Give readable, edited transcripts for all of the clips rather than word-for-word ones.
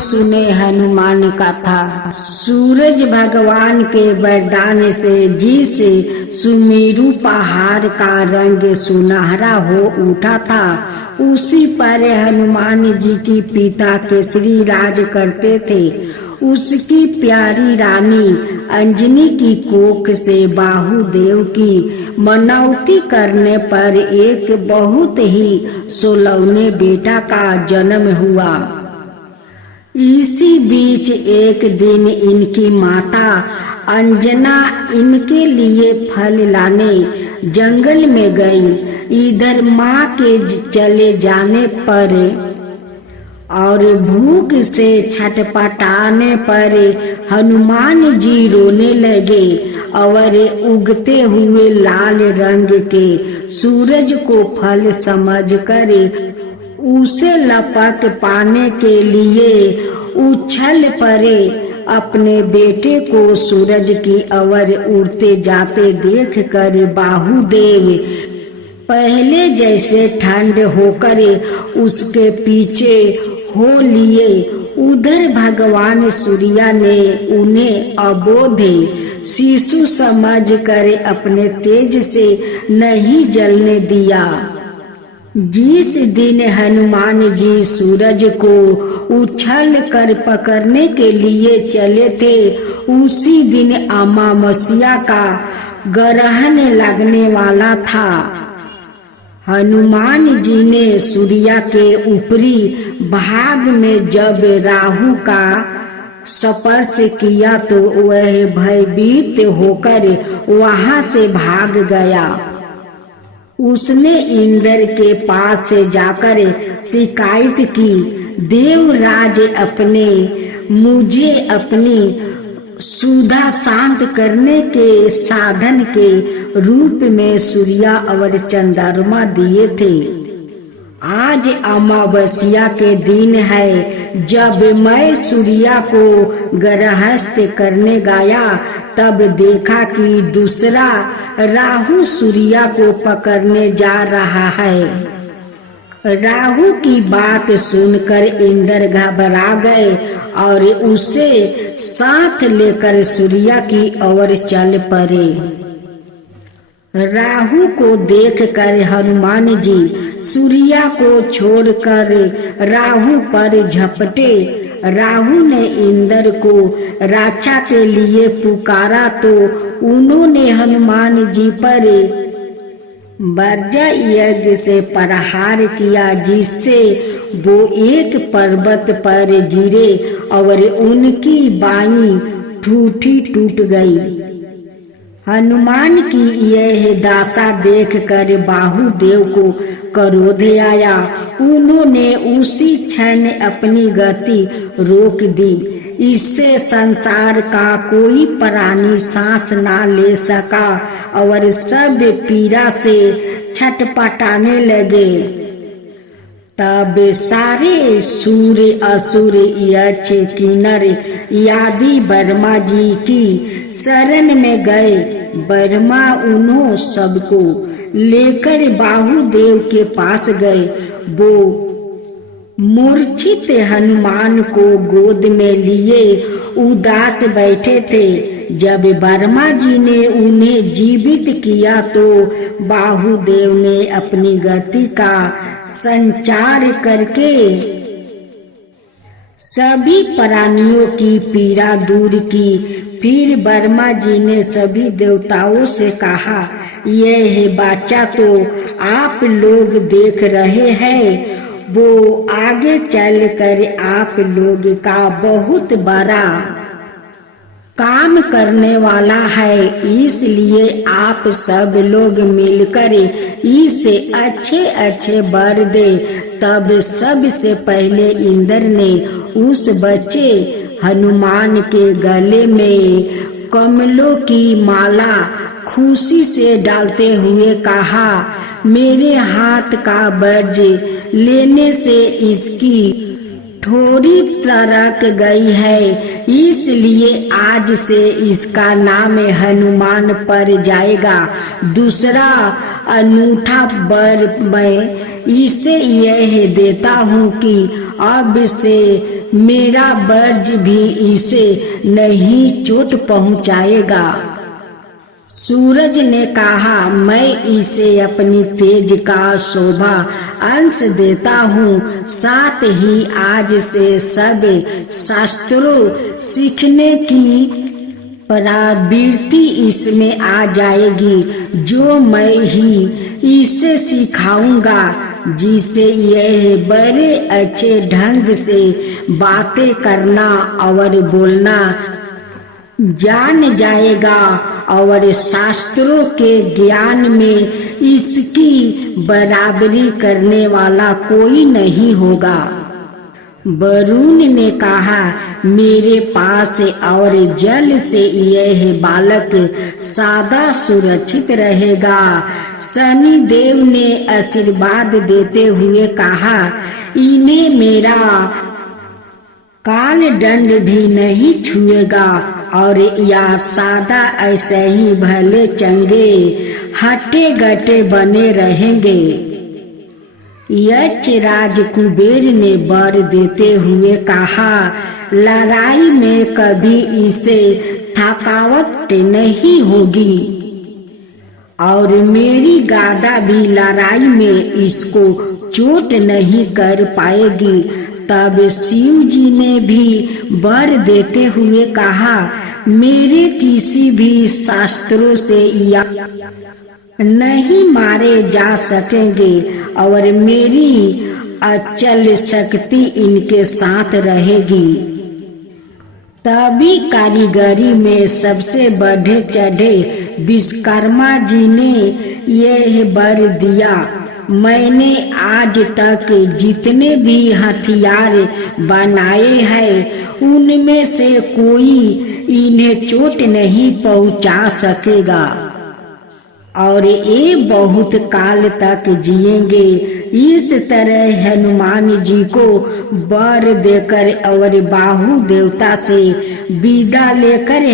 सुने हनुमान कथा। सूरज भगवान के वरदान से जिस सुमेरु पहाड़ का रंग सुनहरा हो उठा था, उसी पर हनुमान जी की पिता केसरी राज करते थे। उसकी प्यारी रानी अंजनी की कोख से बाहुदेव की मनौती करने पर एक बहुत ही सोलवने बेटा का जन्म हुआ। इसी बीच एक दिन इनकी माता अंजना इनके लिए फल लाने जंगल में गई। इधर माँ के चले जाने पर और भूख से छटपटाने पर हनुमान जी रोने लगे और उगते हुए लाल रंग के सूरज को फल समझकर उसे लपक पाने के लिए उछल पड़े। अपने बेटे को सूरज की ओर उड़ते जाते देखकर बाहुदेव पहले जैसे ठंड होकर उसके पीछे हो लिए। उधर भगवान सूर्य ने उन्हें अबोध शिशु समझकर अपने तेज से नहीं जलने दिया। जिस दिन हनुमान जी सूरज को उछल कर पकड़ने के लिए चले थे, उसी दिन अमावस्या का ग्रहण लगने वाला था। हनुमान जी ने सूर्य के ऊपरी भाग में जब राहु का स्पर्श किया तो वह भयभीत होकर वहां से भाग गया। उसने इंद्र के पास से जाकर शिकायत की, देवराज मुझे अपनी सुधा शांत करने के साधन के रूप में सूर्य और चंद्रमा दिए थे। आज अमावस्या के दिन है। जब मैं सूर्य को गृहस्थ करने गया तब देखा कि दूसरा राहु सूर्य को पकड़ने जा रहा है। राहु की बात सुनकर इंद्र घबरा गए और उसे साथ लेकर सूर्य की ओर चल पड़े। राहु को देखकर हनुमान जी सूर्य को छोड़कर राहु पर झपटे। राहु ने इंद्र को रक्षा के लिए पुकारा तो उन्होंने हनुमान जी पर वज्र यज्ञ से प्रहार किया, जिससे वो एक पर्वत पर गिरे और उनकी बाईं ठूठी टूट गई। हनुमान की यह दशा देखकर बाहुदेव को क्रोध आया। उन्होंने उसी क्षण अपनी गति रोक दी। इससे संसार का कोई प्राणी सांस ना ले सका और सब पीड़ा से छटपटाने लगे। तब सारे सूर्य असुर यक्ष किन्नर आदि ब्रह्मा जी की शरण में गए। ब्रह्मा उन्हों सबको लेकर बाहुदेव के पास गए। वो मूर्छित हनुमान को गोद में लिए उदास बैठे थे। जब ब्रह्मा जी ने उन्हें जीवित किया तो बाहुदेव ने अपनी गति का संचार करके सभी प्राणियों की पीड़ा दूर की। फिर ब्रह्मा जी ने सभी देवताओं से कहा, यह बच्चा तो आप लोग देख रहे हैं, वो आगे चलकर आप लोग का बहुत बड़ा काम करने वाला है। इसलिए आप सब लोग मिलकर इसे अच्छे अच्छे वर दे। तब सबसे पहले इंद्र ने उस बच्चे हनुमान के गले में कमलों की माला खुशी से डालते हुए कहा, मेरे हाथ का वज्र लेने से इसकी ठोड़ी तरक गई है, इसलिए आज से इसका नाम हनुमान पड़ जाएगा। दूसरा अनूठा वर मैं इसे यह देता हूँ कि अब से मेरा वर्ज भी इसे नहीं चोट पहुंचाएगा। सूरज ने कहा, मैं इसे अपनी तेज का शोभा अंश देता हूँ, साथ ही आज से सब शास्त्रों सीखने की प्रवृत्ति इसमें आ जाएगी, जो मैं ही इसे सिखाऊंगा, जिसे यह बड़े अच्छे ढंग से बातें करना और बोलना जान जाएगा और शास्त्रों के ज्ञान में इसकी बराबरी करने वाला कोई नहीं होगा। वरुण ने कहा, मेरे पास और जल से यह बालक सदा सुरक्षित रहेगा। शनि देव ने आशीर्वाद देते हुए कहा, इन्हें मेरा काल दंड भी नहीं छुएगा और या सादा ऐसे ही भले चंगे हट्टे गट्टे बने रहेंगे। यक्ष राज कुबेर ने वर देते हुए कहा, लड़ाई में कभी इसे थकावट नहीं होगी और मेरी गादा भी लड़ाई में इसको चोट नहीं कर पाएगी। तब शिव जी ने भी वर देते हुए कहा, मेरे किसी भी शास्त्रों से या नहीं मारे जा सकेंगे और मेरी अचल शक्ति इनके साथ रहेगी। तभी कारीगरी में सबसे बढ़े चढ़े विश्वकर्मा जी ने यह वर दिया, मैंने आज तक जितने भी हथियार बनाए हैं उनमें से कोई इन्हें चोट नहीं पहुंचा सकेगा और ये बहुत काल तक जिएंगे। इस तरह हनुमान जी को वर देकर और बाहु देवता से विदा लेकर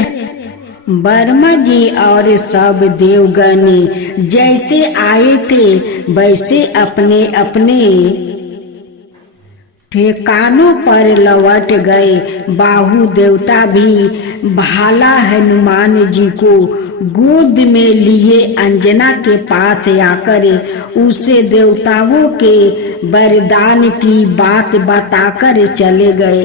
ब्रह्मा जी और सब देवगण जैसे आए थे वैसे अपने अपने ठिकानों पर लौट गए। बाहु देवता भी भाला हनुमान जी को गोद में लिए अंजना के पास आकर उसे देवताओं के वरदान की बात बताकर चले गए।